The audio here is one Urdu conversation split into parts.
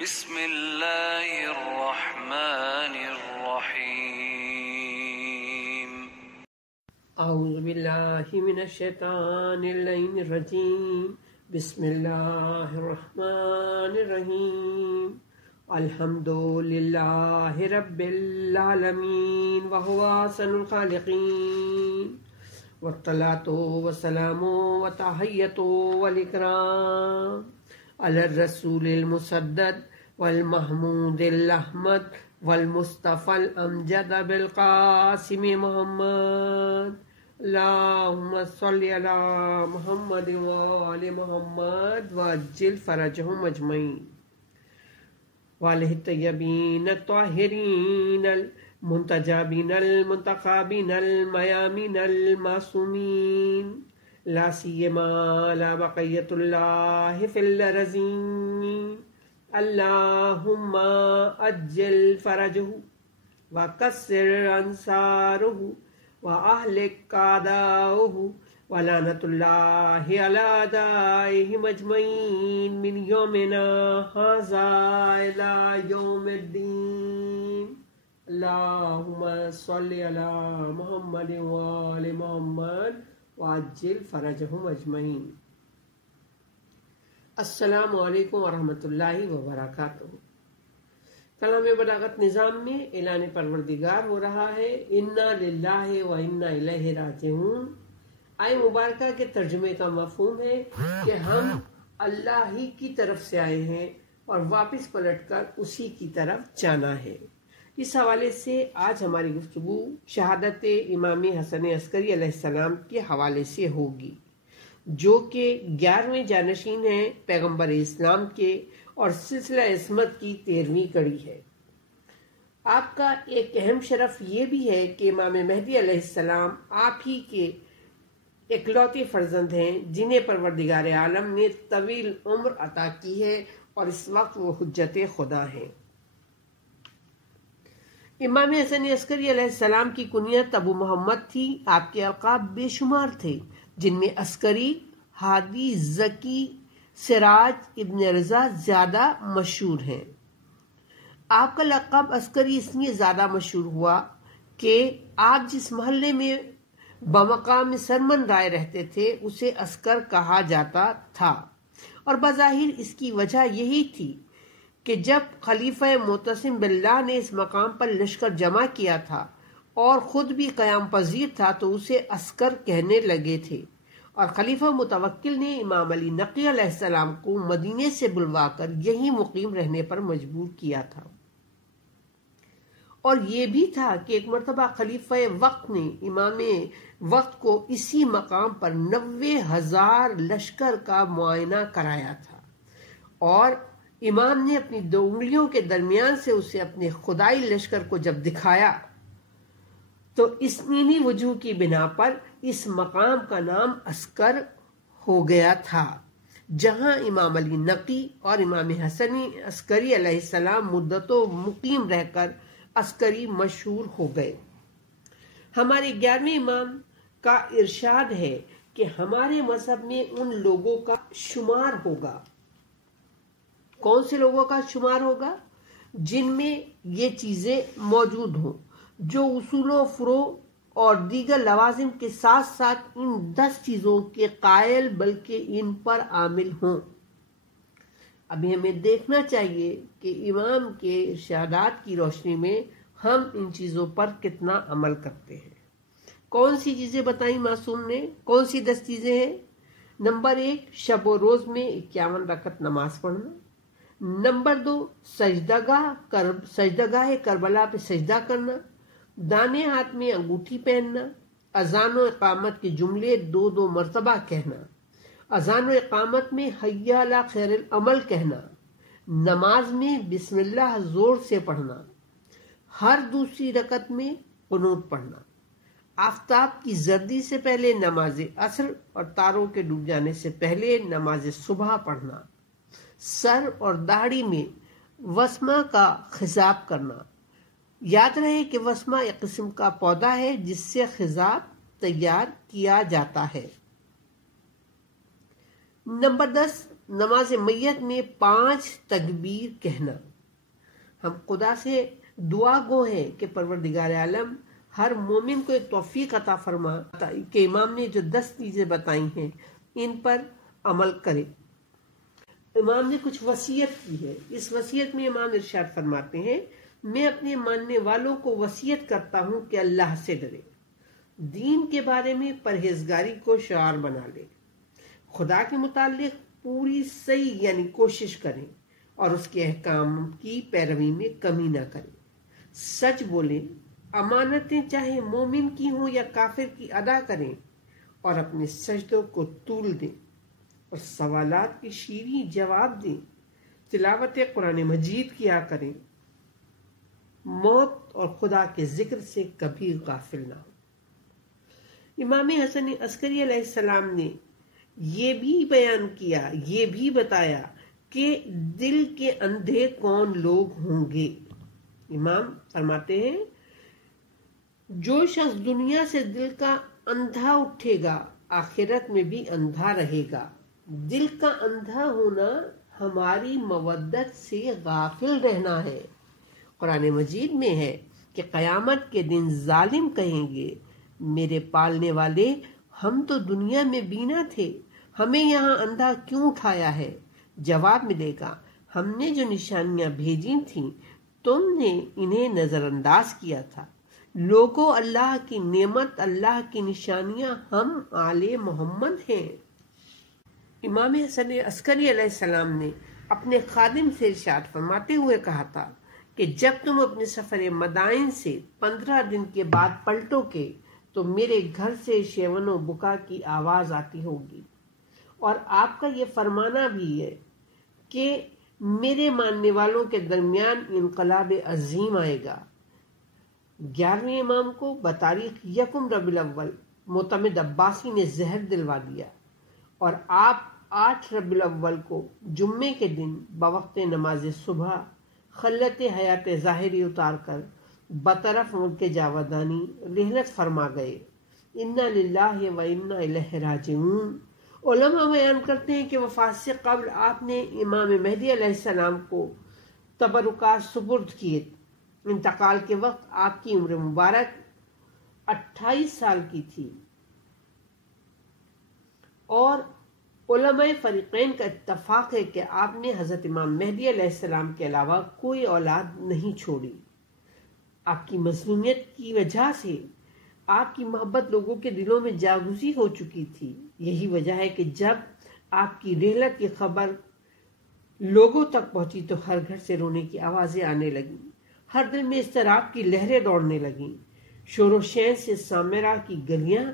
بسم اللہ الرحمن الرحیم اعوذ باللہ من الشیطان اللعین الرجیم بسم اللہ الرحمن الرحیم الحمد للہ رب العالمین وهو احسن الخالقین والصلاۃ والسلام والتحیۃ والاکرام علی الرسول المسدد والمحمود الاحمد والمصطفى الامجد بالقاسم محمد اللهم صل على محمد وآل محمد وعجل فرجهم اجمعین وآلہ الطیبین الطاہرین المنتجبین المنتخبین الميامین المعصومین لا سیما لا بقیت اللہ فی الارضین اللہم اجل فرجہ وکسر انصارہ واہلک اعداءہ ولعنۃ اللہ علی اعدائہم اجمعین من یومنا ھذا الی یوم الدین اللہم صل علی محمد وآل محمد وعجل فرجهم اجمعین۔ السلام علیکم ورحمۃ اللہ وبرکاتہ۔ کلام بلاغت نظام میں اعلان پروردگار ہو رہا ہے انا للہ و انا الیہ راجعون۔ آئے مبارکہ کے ترجمے کا مفہوم ہے کہ ہم اللہ ہی کی طرف سے آئے ہیں اور واپس پلٹ کر اسی کی طرف جانا ہے۔ اس حوالے سے آج ہماری گفتگو شہادت امام حسن عسکری علیہ السلام کے حوالے سے ہوگی، جو کہ 11ویں جانشین ہیں پیغمبر اسلام کے اور سلسلہ عصمت کی 13ویں کڑی ہے۔ آپ کا ایک اہم شرف یہ بھی ہے کہ امام مہدی علیہ السلام آپ ہی کے اکلوتے فرزند ہیں جنہیں پروردگار عالم نے طویل عمر عطا کی ہے اور اس وقت وہ حجت خدا ہیں۔ امام حسن عسکری علیہ السلام کی کنیت ابو محمد تھی۔ آپ کے القاب بے شمار تھے، جن میں عسکری، ہادی، ذکی، سراج، ابن رضا زیادہ مشہور ہیں۔ آپ کا لقب عسکری اس لیے زیادہ مشہور ہوا کہ آپ جس محلے میں بمقام سرمن رائے رہتے تھے اسے عسکر کہا جاتا تھا، اور بظاہر اس کی وجہ یہی تھی کہ جب خلیفہ معتصم باللہ نے اس مقام پر لشکر جمع کیا تھا اور خود بھی قیام پذیر تھا تو اسے عسکر کہنے لگے تھے، اور خلیفہ متوکل نے امام علی نقی علیہ السلام کو مدینے سے بلوا کر یہیں مقیم رہنے پر مجبور کیا تھا۔ اور یہ بھی تھا کہ ایک مرتبہ خلیفہ وقت نے امام وقت کو اسی مقام پر 90,000 لشکر کا معائنہ کرایا تھا، اور امام نے اپنی 2 انگلیوں کے درمیان سے اسے اپنے خدائی لشکر کو جب دکھایا تو اسمینی وجوہ کی بنا پر اس مقام کا نام عسکر ہو گیا تھا، جہاں امام علی نقی اور امام حسن عسکری علیہ السلام مدتوں مقیم رہ کر عسکری مشہور ہو گئے۔ ہمارے 11ویں امام کا ارشاد ہے کہ ہمارے مذہب میں ان لوگوں کا شمار ہوگا۔ کون سے لوگوں کا شمار ہوگا؟ جن میں یہ چیزیں موجود ہوں، جو اصول و فروع اور دیگر لوازم کے ساتھ ساتھ ان 10 چیزوں کے قائل بلکہ ان پر عامل ہوں۔ ابھی ہمیں دیکھنا چاہیے کہ امام کے ارشادات کی روشنی میں ہم ان چیزوں پر کتنا عمل کرتے ہیں۔ کون سی چیزیں بتائیں معصوم نے؟ کون سی 10 چیزیں ہیں؟ نمبر 1، شب و روز میں 51 رکعت نماز پڑھنا۔ نمبر 2، سجدگاہ کربلا پہ سجدہ کرنا۔ دانے ہاتھ میں انگوٹھی پہننا۔ اذان و اقامت کے جملے 2 مرتبہ کہنا۔ اذان و اقامت میں حی علی خیر العمل کہنا۔ نماز میں بسم اللہ زور سے پڑھنا۔ ہر دوسری رکعت میں قنوت پڑھنا۔ آفتاب کی زردی سے پہلے نماز عصر اور تاروں کے ڈوب جانے سے پہلے نماز صبح پڑھنا۔ سر اور داڑھی میں وسمہ کا خضاب کرنا۔ یاد رہے کہ وسمہ ایک قسم کا پودا ہے جس سے خضاب تیار کیا جاتا ہے۔ نمبر 10، نماز میت میں 5 تکبیر کہنا۔ ہم خدا سے دعا گو ہیں کہ پروردگار عالم ہر مومن کو ایک توفیق عطا فرما کہ امام نے جو 10 چیزیں بتائی ہیں ان پر عمل کرے۔ امام نے کچھ وصیت کی ہے، اس وصیت میں امام ارشاد فرماتے ہیں، میں اپنے ماننے والوں کو وصیت کرتا ہوں کہ اللہ سے ڈرے، دین کے بارے میں پرہیزگاری کو شعار بنا لے، خدا کے متعلق پوری صحیح یعنی کوشش کریں اور اس کے احکام کی پیروی میں کمی نہ کریں، سچ بولیں، امانتیں چاہے مومن کی ہوں یا کافر کی ادا کریں اور اپنے سجدوں کو طول دیں اور سوالات کی شیریں جواب دیں، تلاوت قرآن مجید کیا کریں، موت اور خدا کے ذکر سے کبھی غافل نہ ہو۔ امام حسن عسکری علیہ السلام نے یہ بھی بیان کیا، یہ بھی بتایا کہ دل کے اندھے کون لوگ ہوں گے۔ امام فرماتے ہیں، جو شخص دنیا سے دل کا اندھا اٹھے گا آخرت میں بھی اندھا رہے گا۔ دل کا اندھا ہونا ہماری مودت سے غافل رہنا ہے۔ قرآن مجید میں ہے کہ قیامت کے دن ظالم کہیں گے، میرے پالنے والے، ہم تو دنیا میں بینا تھے، ہمیں یہاں اندھا کیوں اٹھایا ہے؟ جواب ملے گا، ہم نے جو نشانیاں بھیجی تھیں تم نے انہیں نظر انداز کیا تھا۔ لوگوں، اللہ کی نعمت، اللہ کی نشانیاں ہم آل محمد ہیں۔ امام حسن عسکری علیہ السلام نے اپنے خادم سے ارشاد فرماتے ہوئے کہا تھا کہ جب تم اپنے سفر مدائن سے 15 دن کے بعد پلٹو گے تو میرے گھر سے شیون و بکا کی آواز آتی ہوگی، اور آپ کا یہ فرمانا بھی ہے کہ میرے ماننے والوں کے درمیان انقلاب عظیم آئے گا۔ 11ویں امام کو بتاریخ 1 ربیع الاول معتمد عباسی نے زہر دلوا دیا، اور آپ 8 ربیع الاول کو جمعے کے دن بوقت نماز صبح خلت حیات ظاہری اتار کر بطرف ملک جاودانی رحلت فرما گئے۔ انا للہ و انا الیہ راجعون۔ علماء بیان کرتے ہیں کہ وفات سے قبل آپ نے امام مہدی علیہ السلام کو تبرکات سپرد کیے۔ انتقال کے وقت آپ کی عمر مبارک 28 سال کی تھی، اور علماء فریقین کا اتفاق ہے کہ آپ نے حضرت امام مہدی علیہ السلام کے علاوہ کوئی اولاد نہیں چھوڑی۔ آپ کی مظلومیت کی وجہ سے آپ کی محبت لوگوں کے دلوں میں جاگزی ہو چکی تھی۔ یہی وجہ ہے کہ جب آپ کی رحلت کی خبر لوگوں تک پہنچی تو ہر گھر سے رونے کی آوازیں آنے لگیں، ہر دل میں اضطراب کی لہریں دوڑنے لگیں، شور و شین سے سامرا کی گلیاں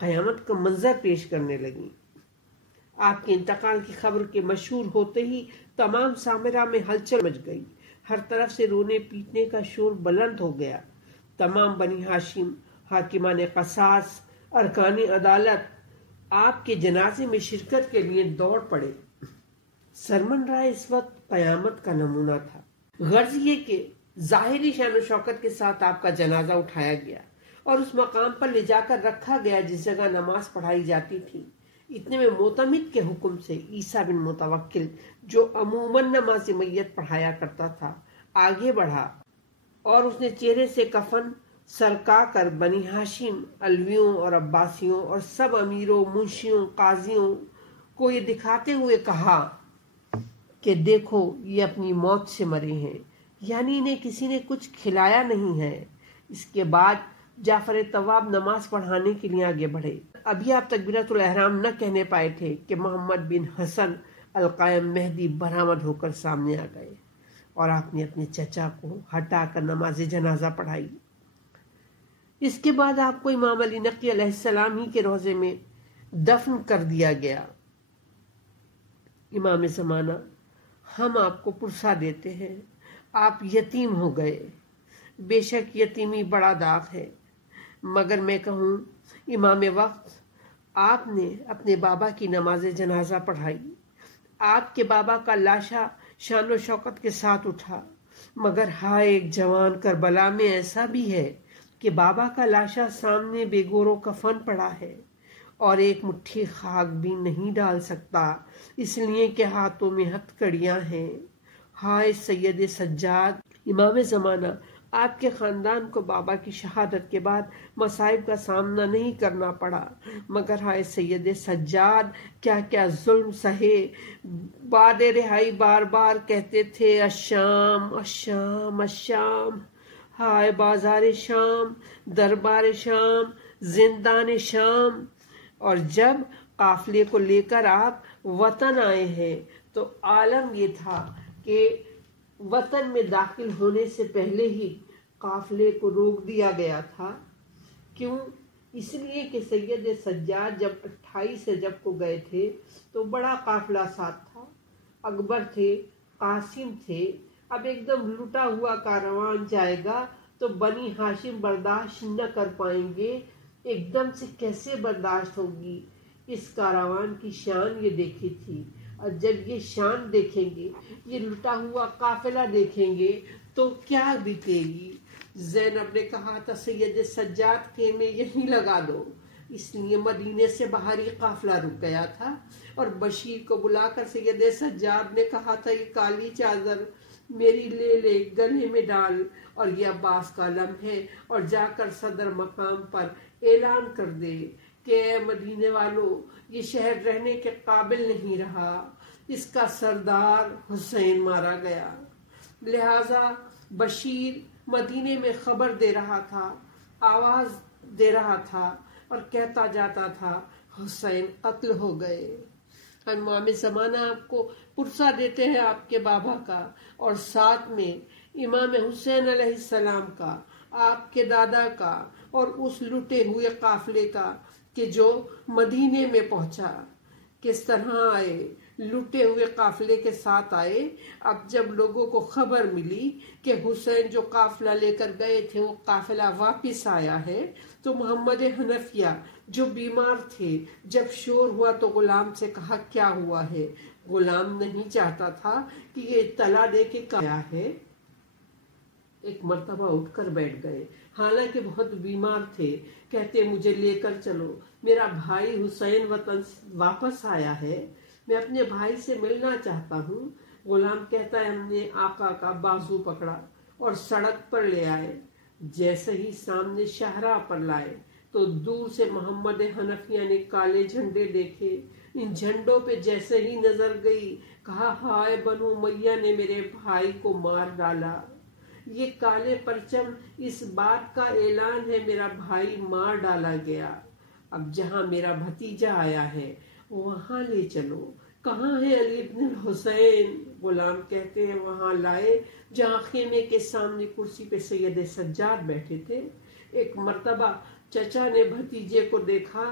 قیامت کا منظر پیش کرنے لگیں۔ آپ کے انتقال کی خبر کے مشہور ہوتے ہی تمام سامرا میں ہلچل مچ گئی، ہر طرف سے رونے پیٹنے کا شور بلند ہو گیا۔ تمام بنی ہاشم، حاکمان قصاص، ارکان عدالت آپ کے جنازے میں شرکت کے لیے دوڑ پڑے۔ سرمن رائے اس وقت قیامت کا نمونہ تھا۔ غرض یہ کہ ظاہری شان و شوکت کے ساتھ آپ کا جنازہ اٹھایا گیا اور اس مقام پر لے جا کر رکھا گیا جس جگہ نماز پڑھائی جاتی تھی۔ اتنے میں معتمد کے حکم سے عیسیٰ بن متوکل، جو عموماً نماز میت پڑھایا کرتا تھا، آگے بڑھا اور اس نے چہرے سے کفن سرکا کر بنی ہاشم، علویوں اور عباسیوں اور سب امیروں، منشیوں، قاضیوں کو یہ دکھاتے ہوئے کہا کہ دیکھو یہ اپنی موت سے مرے ہیں، یعنی انہیں کسی نے کچھ کھلایا نہیں ہے۔ اس کے بعد جعفر طواب نماز پڑھانے کے لیے آگے بڑھے۔ ابھی آپ تکبیرۃ الاحرام نہ کہنے پائے تھے کہ محمد بن حسن القائم مہدی برآمد ہو کر سامنے آ گئے، اور آپ نے اپنے چچا کو ہٹا کر نماز جنازہ پڑھائی۔ اس کے بعد آپ کو امام علی نقی علیہ السلام ہی کے روضے میں دفن کر دیا گیا۔ امام زمانہ، ہم آپ کو پرسہ دیتے ہیں، آپ یتیم ہو گئے۔ بے شک یتیمی بڑا داغ ہے، مگر میں کہوں امام وقت، آپ نے اپنے بابا کی نماز جنازہ پڑھائی۔ آپ کے بابا کا لاشا شان و شوکت کے ساتھ اٹھا، مگر ہائے ایک جوان کربلا میں ایسا بھی ہے کہ بابا کا لاشا سامنے بے گور و کفن پڑا ہے اور ایک مٹھی خاک بھی نہیں ڈال سکتا، اس لیے کہ ہاتھوں میں ہتھکڑیاں ہیں۔ ہائے سید سجاد امام زمانہ، آپ کے خاندان کو بابا کی شہادت کے بعد مصائب کا سامنا نہیں کرنا پڑا، مگر ہائے سید سجاد کیا کیا ظلم سہے۔ بعد رہائی بار بار کہتے تھے الشام الشام الشام، ہائے بازار شام، دربار شام، زندان شام۔ اور جب قافلے کو لے کر آپ وطن آئے ہیں تو عالم یہ تھا کہ وطن میں داخل ہونے سے پہلے ہی قافلے کو روک دیا گیا تھا۔ کیوں؟ اس لیے کہ سید سجاد جب 28 رجب کو گئے تھے تو بڑا قافلہ ساتھ تھا، اکبر تھے، قاسم تھے۔ اب ایک دم لٹا ہوا کاروان جائے گا تو بنی ہاشم برداشت نہ کر پائیں گے، ایک دم سے کیسے برداشت ہوگی؟ اس کاروان کی شان یہ دیکھی تھی، اور جب یہ شان دیکھیں گے، یہ لٹا ہوا قافلہ دیکھیں گے تو کیا بیتے گی؟ زینب نے کہا تھا سید سجاد خیمے یہیں لگا دو، اس لیے مدینے سے باہری قافلہ رک گیا تھا، اور بشیر کو بلا کر سید سجاد نے کہا تھا یہ کالی چادر میری لے لے، گلے میں ڈال، اور یہ عباس کا علم ہے، اور جا کر صدر مقام پر اعلان کر دے کہ اے مدینے والوں، یہ شہر رہنے کے قابل نہیں رہا، اس کا سردار حسین مارا گیا۔ لہذا بشیر مدینے میں خبر دے رہا تھا، آواز دے رہا تھا اور کہتا جاتا تھا حسین قتل ہو گئے۔ امام زمانہ آپ کو پرسہ دیتے ہیں آپ کے بابا کا، اور ساتھ میں امام حسین علیہ السلام کا، آپ کے دادا کا، اور اس لٹے ہوئے قافلے کا کہ جو مدینے میں پہنچا۔ کس طرح آئے؟ لٹے ہوئے قافلے کے ساتھ آئے۔ اب جب لوگوں کو خبر ملی کہ حسین جو قافلہ لے کر گئے تھے وہ قافلہ واپس آیا ہے، تو محمد حنفیہ جو بیمار تھے، جب شور ہوا تو غلام سے کہا کیا ہوا ہے؟ غلام نہیں چاہتا تھا کہ یہ اطلاع دے کے کیا ہے۔ ایک مرتبہ اٹھ کر بیٹھ گئے، حالانکہ بہت بیمار تھے۔ کہتے مجھے لے کر چلو، میرا بھائی حسین وطن واپس آیا ہے، میں اپنے بھائی سے ملنا چاہتا ہوں۔ غلام کہتا ہے ہم نے آقا کا بازو پکڑا اور سڑک پر لے آئے۔ جیسے ہی سامنے شاہراہ پر لائے تو دور سے محمد حنفیہ نے کالے جھنڈے دیکھے۔ ان جھنڈوں پہ جیسے ہی نظر گئی کہا ہائے بنو امیہ نے میرے بھائی کو مار ڈالا۔ یہ کالے پرچم اس بات کا اعلان ہے میرا بھائی مار ڈالا گیا۔ اب جہاں میرا بھتیجا آیا ہے وہاں لے چلو۔ کہاں ہے علی بن الحسین؟ غلام کہتے ہیں وہاں لائے جہاں خیمے کے سامنے کرسی پہ سید سجاد بیٹھے تھے۔ ایک مرتبہ چچا نے بھتیجے کو دیکھا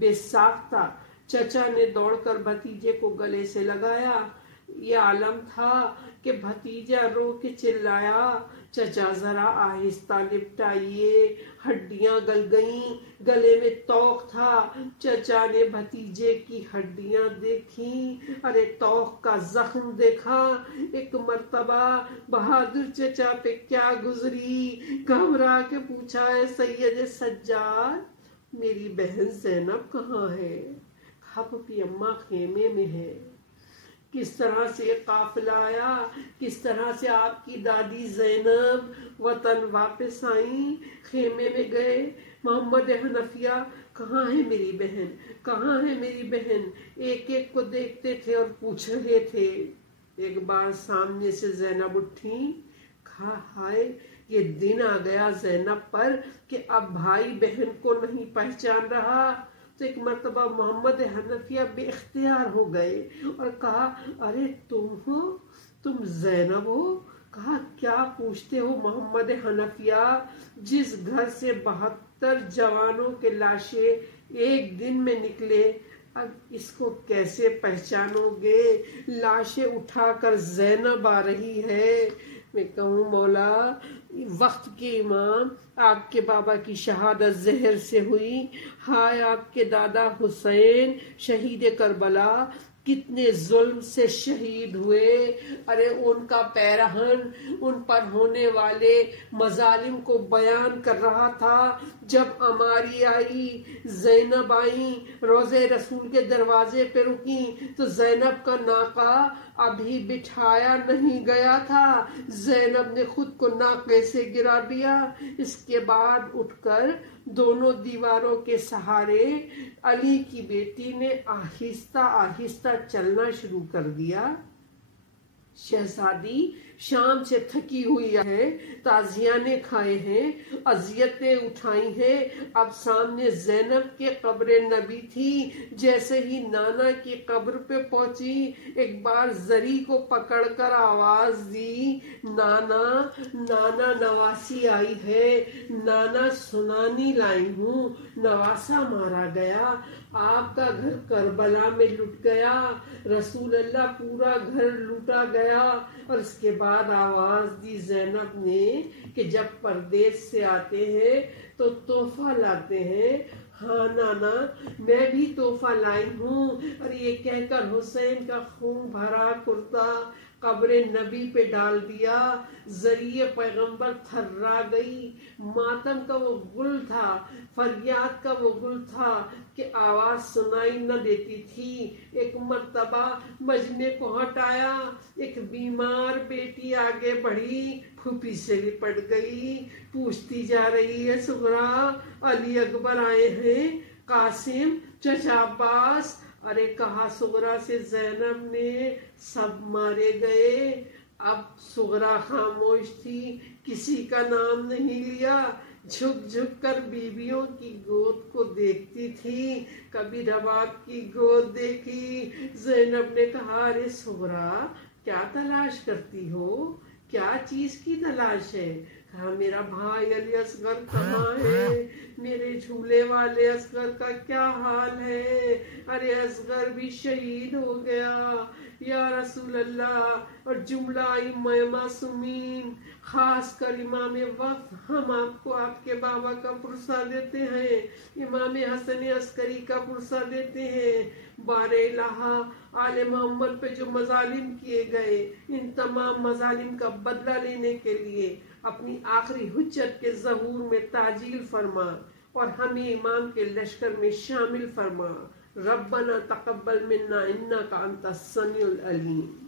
بے ساختہ، چچا نے دوڑ کر بھتیجے کو گلے سے لگایا۔ یہ عالم تھا کہ بھتیجا رو کے چلایا چچا ذرا آہستہ لپٹائیے، ہڈیاں گل گئیں، گلے میں توق تھا۔ چچا نے بھتیجے کی ہڈیاں دیکھیں، ارے توق کا زخم دیکھا۔ ایک مرتبہ بہادر چچا پہ کیا گزری، گھبرا کے پوچھا ہے سید سجاد میری بہن زینب کہاں ہے؟ کہا پھپھی اماں خیمے میں ہے۔ کس طرح سے قافلہ آیا، کس طرح سے آپ کی دادی زینب وطن واپس آئیں، خیمے میں گئے۔ محمد حنفیہ کہاں ہے میری بہن، کہاں ہے میری بہن؟ ایک ایک کو دیکھتے تھے اور پوچھ رہے تھے۔ ایک بار سامنے سے زینب اٹھی، کہا ہائے یہ دن آ گیا زینب پر کہ اب بھائی بہن کو نہیں پہچان رہا۔ تو ایک مرتبہ محمد حنفیہ بے اختیار ہو گئے اور کہا ارے تم ہو، تم زینب ہو؟ کہا کیا پوچھتے ہو محمد حنفیہ؟ جس گھر سے 72 جوانوں کے لاشیں ایک دن میں نکلے، اب اس کو کیسے پہچانو گے؟ لاشیں اٹھا کر زینب آ رہی ہے۔ میں کہوں مولا وقت کے امام آپ کے بابا کی شہادت زہر سے ہوئی، ہائے آپ کے دادا حسین شہید کربلا کتنے ظلم سے شہید ہوئے. ارے ان کا پیرہن ان پر ہونے والے مظالم کو بیان کر رہا تھا. جب عماری آئی، زینب آئیں، روضے رسول کے دروازے پہ رکیں تو زینب کا ناقہ ابھی بٹھایا نہیں گیا تھا. زینب نے خود کو ناقے سے گرا دیا. اس کے بعد اٹھ کر دونوں دیواروں کے سہارے علی کی بیٹی نے آہستہ آہستہ چلنا شروع کر دیا. شہزادی شام سے تھکی ہوئی ہے، تازیانے کھائے ہیں، اذیتیں اٹھائی ہیں. اب سامنے زینب کے قبر نبی تھی. جیسے ہی نانا کی قبر پہ پہنچی، ایک بار زری کو پکڑ کر آواز دی، نانا نانا نواسی آئی ہے، نانا سنانی لائی ہوں. نواسا مارا گیا، آپ کا گھر کربلا میں لٹ گیا، رسول اللہ پورا گھر لوٹا گیا. اور اس کے بعد آواز دی زینب نے کہ جب پردیس سے آتے ہیں تو تحفہ لاتے ہیں. ہاں نانا میں بھی تحفہ لائی ہوں. اور یہ کہہ کر حسین کا خون بھرا کرتا قبر نبی پہ ڈال دیا. ذریعہ پیغمبر تھرا گئی. ماتم کا وہ گل تھا، فریاد کا وہ گل تھا کہ آواز سنائی نہ دیتی تھی. ایک مرتبہ مجمع کو ہٹایا، ایک بیمار بیٹی آگے بڑھی، پھوپھی سے لپٹ گئی، پوچھتی جا رہی ہے سغرا علی اکبر آئے ہیں، قاسم، چچا عباس. ارے کہا سغرا سے زینب نے سب مارے گئے. اب سغرا خاموش تھی، کسی کا نام نہیں لیا، جھک جھک کر بیویوں کی گود کو دیکھتی تھی. کبھی رباب کی گود دیکھی. زینب نے کہا ارے سغرا کیا تلاش کرتی ہو، کیا چیز کی تلاش ہے؟ کہا میرا بھائی علی اصغر کہاں ہے، میرے جھولے والے اصغر کا کیا حال ہے؟ ارے اصغر بھی شہید ہو گیا یا رسول اللہ. اور جملہ ائمہ معصومین، خاص کر امام وقت، ہم آپ کو آپ کے بابا کا پرسہ دیتے ہیں، امام حسن عسکری کا پرسہ دیتے ہیں. بار الہ آل محمد پہ جو مظالم کیے گئے، ان تمام مظالم کا بدلہ لینے کے لیے اپنی آخری حجت کے ظہور میں تعجیل فرما اور ہمیں امام کے لشکر میں شامل فرما. ربنا تقبل منا انک انت السمیع العلیم.